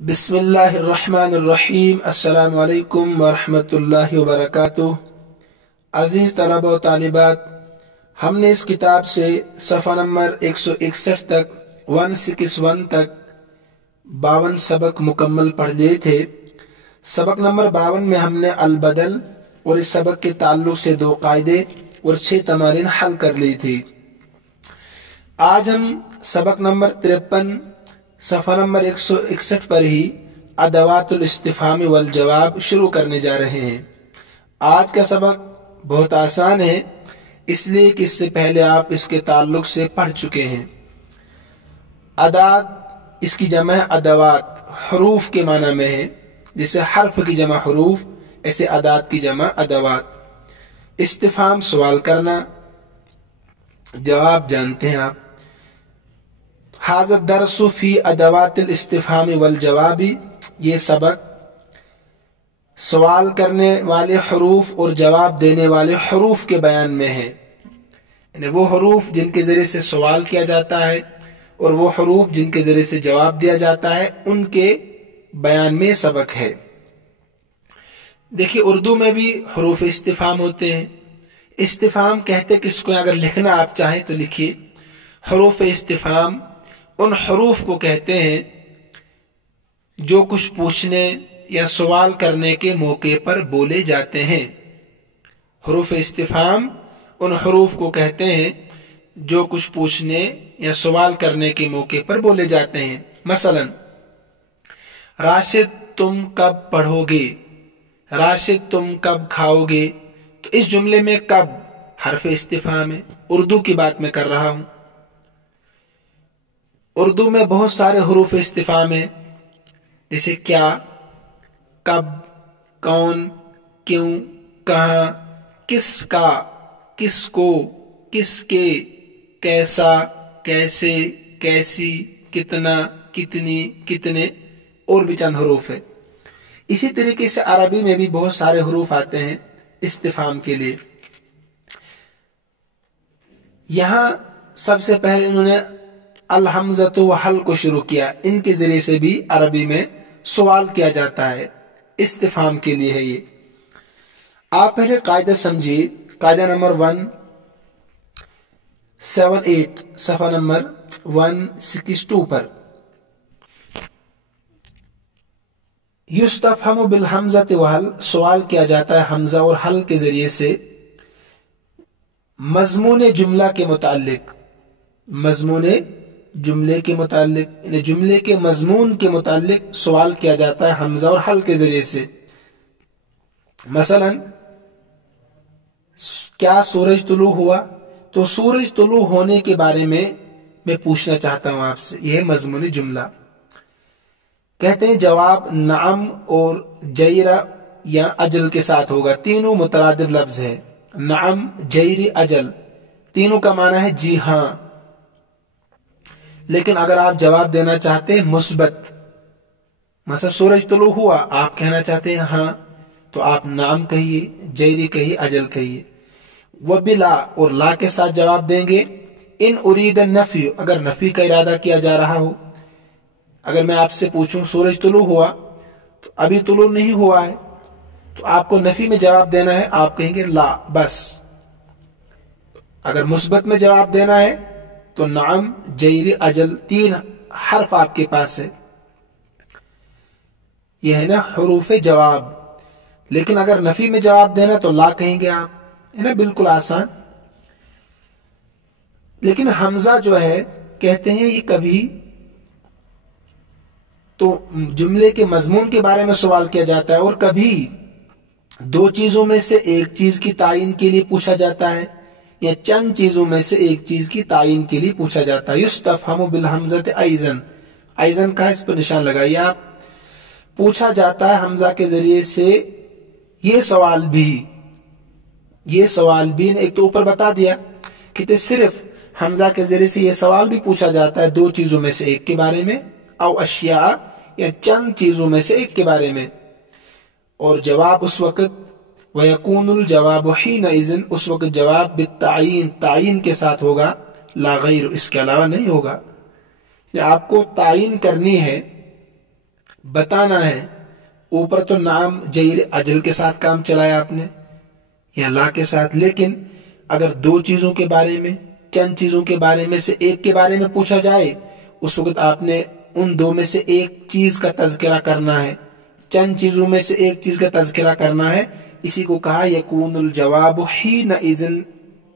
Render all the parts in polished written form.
बिस्मिल्लाहिर्रहमानिर्रहीम। अस्सलामु अलैकुम वरहमतुल्लाहि वबरकातुह। अजीज तलबा व तालिबात, हमने इस किताब से सफ़ा नंबर 161 तक 161 तक 52 सबक मुकम्मल पढ़ लिए थे। सबक नंबर 52 में हमने अल बदल और इस सबक के ताल्लुक से 2 कायदे और 6 तमारीन हल कर ली थी। आज हम सबक नंबर 53 सफ़ा नंबर 161 पर ही अदवातुल इस्तिफ़हामी वल जवाब शुरू करने जा रहे हैं। आज का सबक बहुत आसान है, इसलिए कि इससे पहले आप इसके ताल्लुक से पढ़ चुके हैं। अदात इसकी जमा अदवात हरूफ के माना में है। जैसे हर्फ की जमा हरूफ, ऐसे अदात की जमा अदवात। इस्तिफ़हाम सवाल करना, जवाब जानते हैं आप। हाज़ा दर्सु फी अदवातिल इस्तिफ़हामी वल जवाबी, ये सबक सवाल करने वाले हरूफ और जवाब देने वाले हरूफ के बयान में है। यानी वो हरूफ जिनके जरिए से सवाल किया जाता है और वो हरूफ जिनके जरिए से जवाब दिया जाता है, उनके बयान में सबक है। देखिए, उर्दू में भी हरूफ इस्तिफ़हाम होते हैं। इस्तिफ़हाम कहते किसको, अगर लिखना आप चाहें तो लिखिए। हरूफ इस्तिफ़हाम उन हरूफ को कहते हैं जो कुछ पूछने या सवाल करने के मौके पर बोले जाते हैं। हरूफ इस्तिफ़हाम उन हरूफ को कहते हैं जो कुछ पूछने या सवाल करने के मौके पर बोले जाते हैं। मसलन, राशिद तुम कब पढ़ोगे, राशिद तुम कब खाओगे। तो इस जुमले में कब हर्फ इस्तिफ़हाम है। उर्दू की बात मैं कर रहा हूं। उर्दू में बहुत सारे हरूफ इस्तिफ़हाम हैं, जैसे क्या, कब, कौन, क्यों, कहां, किसका, किसको, किसके, कैसा, कैसे, कैसी, कितना, कितनी, कितने और भी चंद हरूफ है। इसी तरीके से अरबी में भी बहुत सारे हरूफ आते हैं इस्तिफ़हाम के लिए। यहां सबसे पहले इन्होंने अल हमज़तु व हल को शुरू किया। इनके जरिए से भी अरबी में सवाल किया जाता है, इस्तिफ़हाम के लिए है ये। आप पहले कायदा समझिए। कायदा नंबर 178 सफ़ा नंबर 162 पर, युस्तफ़हमु बिल हमज़ति व हल, सवाल किया जाता है हमजा और हल के जरिए से मज़मून जुमला के मुतालिक। मज़मून जुमले के मुतालिक, जुमले के मजमून के मुतालिक सवाल किया जाता है हमजा और हल के जरिए से। मसलन, क्या सूरज तुलू हुआ, तो सूरज तुलू होने के बारे में मैं पूछना चाहता हूं आपसे। यह मजमूनी जुमला। कहते हैं जवाब नाम और जैरा या अजल के साथ होगा। तीनों मुतरादिफ लफ्ज है। नाम, जैरी, अजल, तीनों का माना है जी हां। लेकिन अगर आप जवाब देना चाहते हैं मुस्बत, मतलब सूरज तुलू हुआ, आप कहना चाहते हैं हां, तो आप नाम कहिए, जैरी कहिए, अजल कहिए। वह बिला और ला के साथ जवाब देंगे। इन उरीद नफी, अगर नफी का इरादा किया जा रहा हो। अगर मैं आपसे पूछूं सूरज तुलू हुआ, तो अभी तुलू नहीं हुआ है, तो आपको नफी में जवाब देना है, आप कहेंगे ला, बस। अगर मुस्बत में जवाब देना है तो नाम, जैरी, अजल, 3 हर्फ आपके पास है। यह है ना हरूफ जवाब। लेकिन अगर नफी में जवाब देना तो ला कहेंगे आप, है ना, बिल्कुल आसान। लेकिन हमजा जो है, कहते हैं ये कभी तो जुमले के मजमून के बारे में सवाल किया जाता है और कभी 2 चीजों में से एक चीज की तायीन के लिए पूछा जाता है, या चंद चीजों में से एक चीज की तायीन के लिए पूछा जाता है। युस्तफ़हमु बिल हमज़ति अइज़न, अइज़न का इस पर निशान लगाइए आप। पूछा जाता है हमजा के जरिए से ये सवाल भी। ये सवाल भी एक तो ऊपर बता दिया कि सिर्फ हमजा के जरिए से ये सवाल भी पूछा जाता है 2 चीजों में से एक के बारे में, औ अशिया, या चंद चीजों में से एक के बारे में। और जवाब उस वक्त, वयकूनुल जवाब हीनइज़िन, उस वक्त जवाब बित्तायीन, तायीन के साथ होगा, ला गैर, इसके अलावा नहीं होगा। आपको तायीन करनी है बताना है। ऊपर तो नाम जैर अजल के साथ काम चलाया आपने या ला के साथ, लेकिन अगर दो चीजों के बारे में, चंद चीजों के बारे में से एक के बारे में पूछा जाए, उस वक्त आपने उन दो में से एक चीज का तज़किरा करना है, चंद चीजों में से एक चीज का तज़किरा करना है। इसी को कहा यकूनुल जवाब हीन इज़न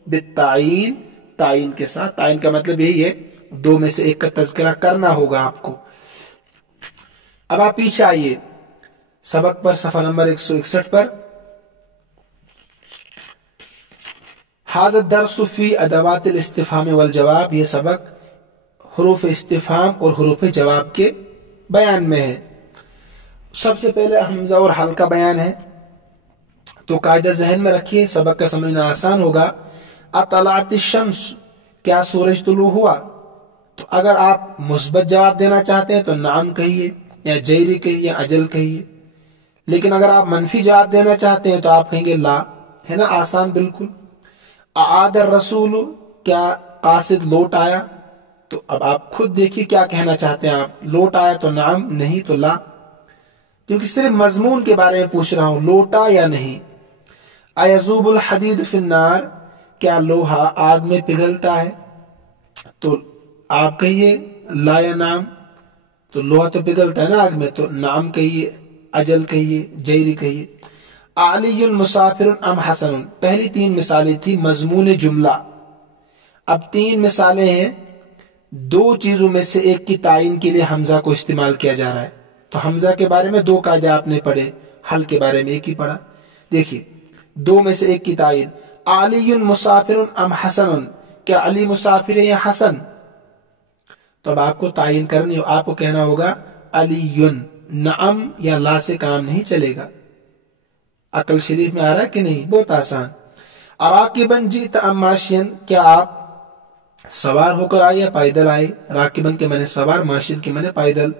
बित्तायीन, तायीन के साथ। तायीन का मतलब यही है, दो में से एक का तज़किरा करना होगा आपको। अब आप पीछे आइए सबक पर, सफा नंबर 161 पर। हाज़ा दर्सु फी अदवातिल इस्तिफ़हाम वल जवाब, ये सबक हुरूफ इस्तिफ़हाम और हुरूफ जवाब के बयान में है। सबसे पहले हमजा और हल का बयान है, तो कायदा जहन में रखिए, सबक का समझना आसान होगा। अतलातिश शम्स, क्या सूरज तुलू हुआ? तो अगर आप मुस्बत जवाब देना चाहते हैं तो नाम कहिए या जैरी कहिए या अजल कहिए, लेकिन अगर आप मनफी जवाब देना चाहते हैं तो आप कहेंगे ला, है ना, आसान बिल्कुल। आदर रसूल, क्या कासिद लौट आया? तो अब आप खुद देखिए क्या कहना चाहते हैं आप, लौट आया तो नाम, नहीं तो ला, क्योंकि सिर्फ मजमून के बारे में पूछ रहा हूं, लौटा या नहीं। अयजूबुल हदीद फिन्नार, क्या लोहा आग में पिघलता है? तो आप कहिए ला या नाम, तो लोहा तो पिघलता है ना आग में, तो नाम कहिए, अजल कहिए, जैरी कहिए। आलियुन मुसाफिरुन अम हसनुन, पहली तीन मिसालें थी मजमून जुमला। अब तीन मिसालें हैं, दो चीजों में से एक की तायीन के लिए हमजा को इस्तेमाल किया जा रहा है। तो हमजा के बारे में दो कायदे आपने पढ़े, हल के बारे में एक ही पढ़ा। देखिए, दो में से एक की तायीन, आलियुन मुसाफिरुन अम हसनुन, क्या अली मुसाफिर है या हसन? तो अब आपको तायीन करनी हो, आपको कहना होगा अलीयुन। नअम या ला से काम नहीं चलेगा। अकल शरीफ में आ रहा है कि नहीं? बहुत आसान। अराकिबन जीत अम माशियन, क्या आप सवार होकर आए या पैदल आए? राकिबन के मैंने सवार, माशियन के मैंने पैदल।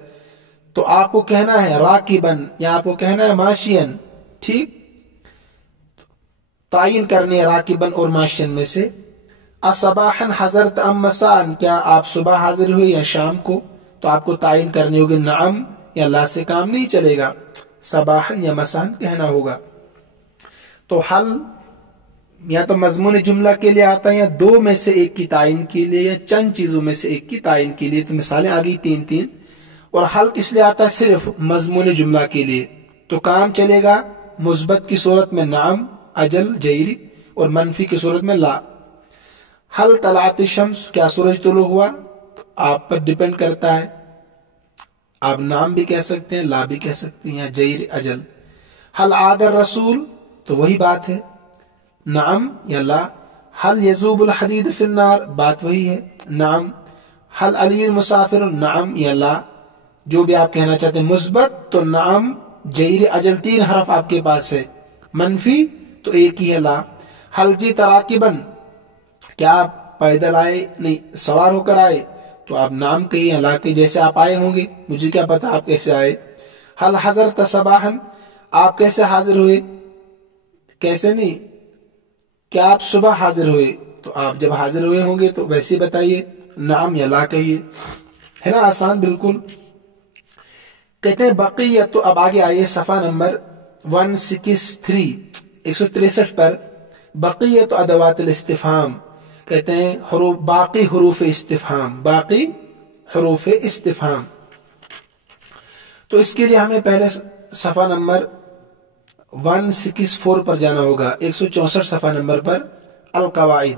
तो आपको कहना है राकिबन या आपको कहना है माशियन, ठीक? तायीन करने है राकिबन और माशियन में से। असबाहन हजरत अम मसान, क्या आप सुबह हाजिर हुए या शाम को? तो आपको तायीन करनी होगी, नाम या ला से काम नहीं चलेगा, सबाहन या मसान कहना होगा। तो हल या तो मजमून जुमला के लिए आता है या दो में से एक की तायीन के लिए या चंद चीजों में से एक की तायीन के लिए। तो मिसालें आ गई तीन तीन। और हल किस लिए आता है? सिर्फ मजमून जुमला के लिए। तो काम चलेगा मुस्बत की सूरत में नाम, अजल, जैरी, और मनफी की सूरत में ला। हल तलात शम्स, क्या सूरज तुलू हुआ? तो आप पर डिपेंड करता है, आप नाम भी कह सकते हैं, ला भी कह सकते हैं, या जैर, अजल। हल आदर रसूल, तो वही बात है, नाम या ला। हल यजूबुल हदीद फिन्नार, बात वही है, नाम। हल अली मुसाफिर, नाम या ला, जो भी आप कहना चाहते हैं। मुस्बत तो नाम, जैर, अजल, तीन हरफ आपके पास है। मनफी तो एक ही है, ला। हल जी तराकिबन, क्या आप पैदल आए? नहीं, सवार होकर आए? तो आप नाम कहिए, ला के जैसे आप आए होंगे, मुझे क्या पता आप कैसे आए। हल हजरत सबाहन, आप कैसे हाजिर हुए? कैसे नहीं, क्या आप सुबह हाजिर हुए? तो आप जब हाजिर हुए होंगे तो वैसे बताइए, नाम या ला कहिए, है ना, आसान बिल्कुल। कहते हैं बक़िया, तो अब आगे आइए सफा नंबर 163 पर। बक़िया तो अदवातिल इस्तिफ़हाम, कहते हैं बाकी हुरूफ इस्तिफ़हाम, बाकी हुरूफ इस्तिफ़हाम। तो इसके लिए हमें पहले सफा नंबर 164 पर जाना होगा, 164 सफा नंबर पर। अल कवाइद,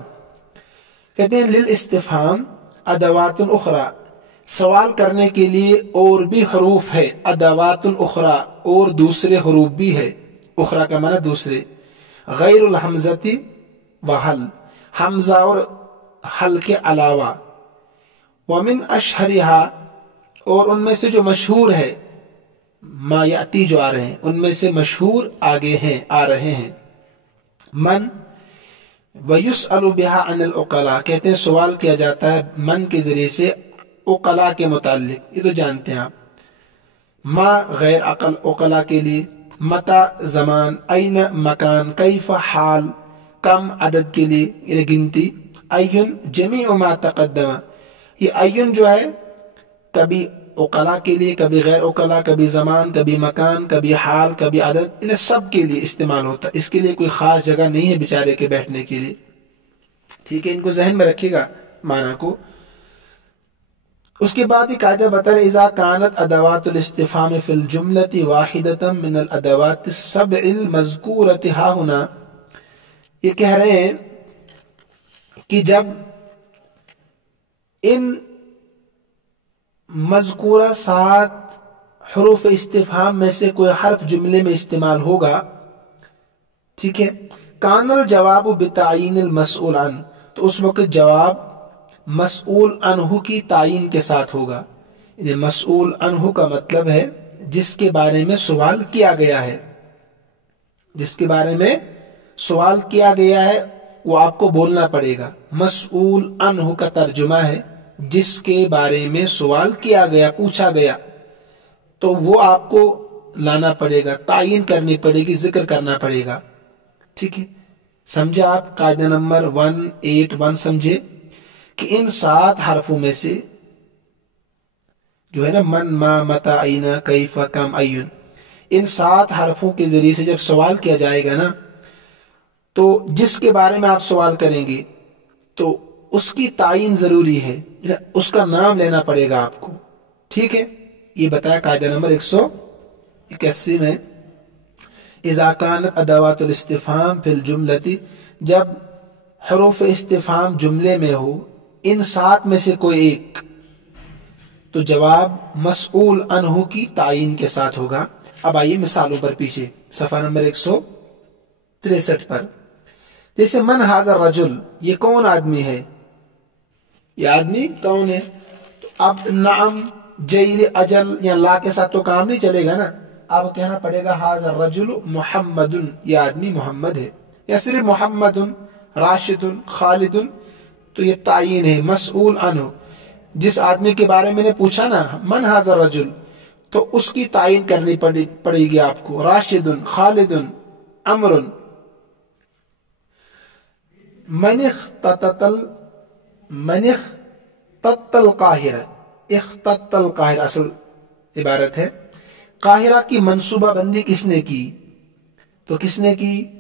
कहते हैं लिल इस्तिफ़हाम अदवातुन उखरा, सवाल करने के लिए और भी हरूफ है, अदवातुन उखरा, और दूसरे हरूफ भी है। उखरा का माना दूसरे। गैरुल हमजती व हल, हमजा और हल के अलावा। वमिन अशहरिहा, और उनमें से जो मशहूर है, मायाती जो आ रहे हैं उनमें से मशहूर आगे हैं, आ रहे हैं। मन वयुसअलु बिहा अनिल उक़ला, कहते हैं सवाल किया जाता है मन के जरिए से उक़ला के मुतालिक, ये तो जानते हैं आप। मा गैर अकल उक़ला के लिए, मता जमान, ऐन मकान, कैफ हाल, कम अदद के लिए यानी गिनती। अय्युन जमीउ मा तक़द्दमा, ये अय्युन जो है कभी उकला के लिए, कभी गैर उकला, कभी ज़मान, कभी मकान, कभी हाल, कभी अदद, इन सब के लिए इस्तेमाल होता है। इसके लिए कोई ख़ास जगह नहीं है बेचारे के बैठने के लिए। ठीक है, इनको जहन में रखिएगा माना को। उसके बाद ही कायदा बता रहे इज़ा कानत अदवातुल इस्तिफ़हाम फिल जुमलति वाहिदतम मिनल अदवाति सबइल मज़कूरति हाहुना। ये कह रहे हैं कि जब इन मज़कूरा 7 हरूफ इस्तिफ़हाम में से कोई हर्फ जुमले में इस्तेमाल होगा, ठीक है, कानल जवाब बितायिनिल मसऊल अन, तो उस वक्त जवाब मसऊल अनहु की तायीन के साथ होगा। मसऊल अनहु का मतलब है जिसके बारे में सवाल किया गया है, जिसके बारे में सवाल किया गया है वो आपको बोलना पड़ेगा। मसऊल अनहु का तर्जुमा है जिसके बारे में सवाल किया गया, पूछा गया, तो वो आपको लाना पड़ेगा, तायीन करनी पड़ेगी, जिक्र करना पड़ेगा। ठीक है, समझे आप? कायदा नंबर 181 समझे कि इन 7 हरफों में से जो है ना, मन, मा, मता, आईना, कैफा, कम, अयुन, इन 7 हरफों के जरिए से जब सवाल किया जाएगा ना, तो जिसके बारे में आप सवाल करेंगे तो उसकी तायीन जरूरी है, उसका नाम लेना पड़ेगा आपको। ठीक है, ये बताया कायदा नंबर 181 में। इज़ा कानत अदवातुल इस्तिफ़हाम फिल जुमलती, जब हरूफ इस्तिफ़हाम जुमले में हो इन 7 में से कोई एक, तो जवाब मसऊल अनहु की तायीन के साथ होगा। अब आइए मिसालों पर पीछे, सफा नंबर 163 पर। जैसे मन हाज़र रजुल, ये कौन आदमी है, ये आदमी कौन है? तो अब नाम, जैर, अजल या ला के साथ तो काम नहीं चलेगा ना, अब कहना पड़ेगा हाज़र रजुल मुहम्मदुन, ये आदमी मोहम्मद है, या सिर्फ मोहम्मदुन, राशिदुन, खालिदुन, तो ये तायीन है मसऊल अनहु। जिस आदमी के बारे में मैंने पूछा ना, मन हाज़र रजुल, तो उसकी तायीन करनी पड़ेगी आपको। राशिदुन, खालिदुन, अमरुन। मनिख तत्तल काहिरा, इख्तत्तल काहिरा असल इबारत है। काहिरा की मंसूबा बंदी किसने की? तो किसने की?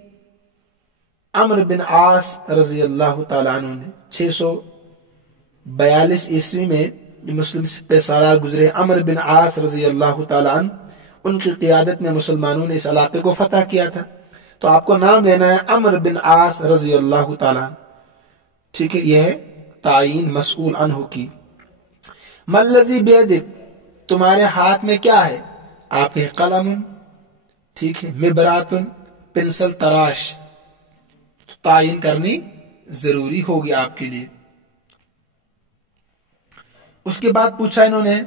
अम्र बिन आस रजी अल्लाह तआला अन्हु ने। 642 ईस्वी में मुस्लिम पे सालार गुजरे अम्र बिन आस रजी अल्लाह तआला अन्हु, उनकी क़ियादत में मुसलमानों ने इस इलाके को फतह किया था। तो आपको नाम लेना है अम्र बिन आस रजी अल्लाह तआला। ठीक है, यह है तायीन मसऊल अनहु की। मल्लज़ी बियदिक, तुम्हारे हाथ में क्या है? आपके कलम, ठीक है, मिबरातुन, पेंसिल तराश, तो तायीन करनी जरूरी होगी आपके लिए। उसके बाद पूछा इन्होंने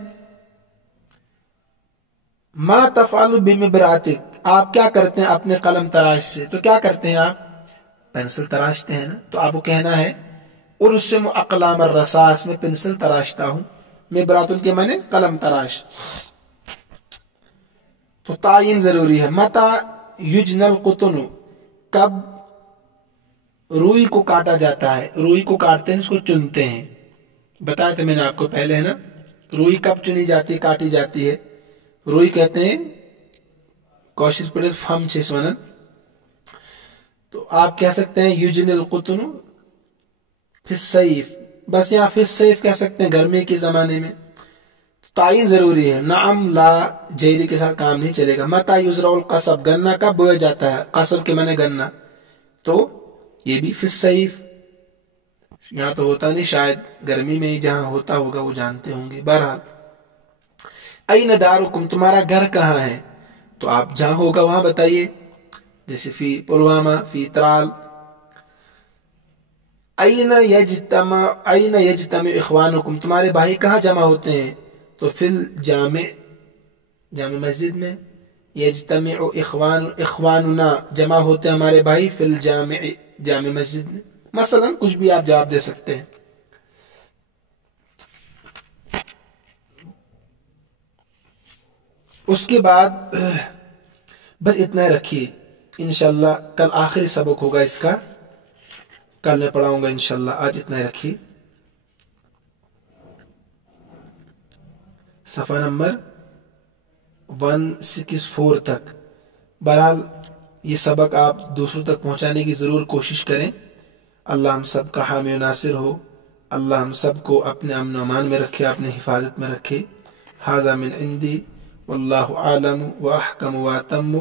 मा तफ़अलु बिमिबरातिक, आप क्या करते हैं अपने कलम तराश से? तो क्या करते हैं आप? पेंसिल तराशते हैं ना। तो आपको कहना है उर्सिम अक़लाम रसास, में पेंसिल तराशता हूं। मिबरातुल के माने कलम तराश, तो तायीन जरूरी है। मता युजनल कुतुन, कब रुई को काटा जाता है? रुई को काटते हैं, इसको चुनते हैं, बताया था मैंने आपको पहले, है ना। रुई कब चुनी जाती है, काटी जाती है? रुई कहते हैं कौशिश पड़े फम छिसवनन। तो आप कह सकते हैं युजनल कुतुन फिस सैफ, बस यहाँ फिस सैफ कह सकते हैं, गर्मी के जमाने में। तायीन जरूरी है। नाम, ला, जैरी के साथ काम नहीं चलेगा। मता युजरउल कसब, गन्ना कब बोया जाता है? कसब के माने गन्ना, तो ये भी फिस सैफ। यहाँ तो होता नहीं, शायद गर्मी में ही जहां होता होगा वो जानते होंगे। बहरहाल, ऐन दारुकुम, तुम्हारा घर कहाँ है? तो आप जहां होगा वहां बताइए, जैसे फी पुलवामा, फी त्राल। ऐन यजतमा इख्वानुकुम, तुम्हारे भाई कहाँ जमा होते हैं? तो फिल जामे मस्जिद में। यजतमिउ इख्वानुना, जमा होते हैं हमारे भाई फिल जामे मस्जिद में। मसलन कुछ भी आप जवाब दे सकते हैं। उसके बाद बस इतना रखिए, इंशाल्लाह कल आखिरी सबक होगा इसका, कल मैं पढ़ाऊंगा इंशाल्लाह। आज इतना रखिए। صفحہ نمبر 164 تک۔ بہرحال یہ سبق آپ دوسروں تک پہنچانے کی ضرور کوشش کریں۔ اللہ ہم سب کا حامی و ناصر ہو، اللہ ہم سب کو اپنے امن و امان میں رکھے، اپنے حفاظت میں رکھے۔ ھذا من عندی واللہ اعلم واحکم واتم۔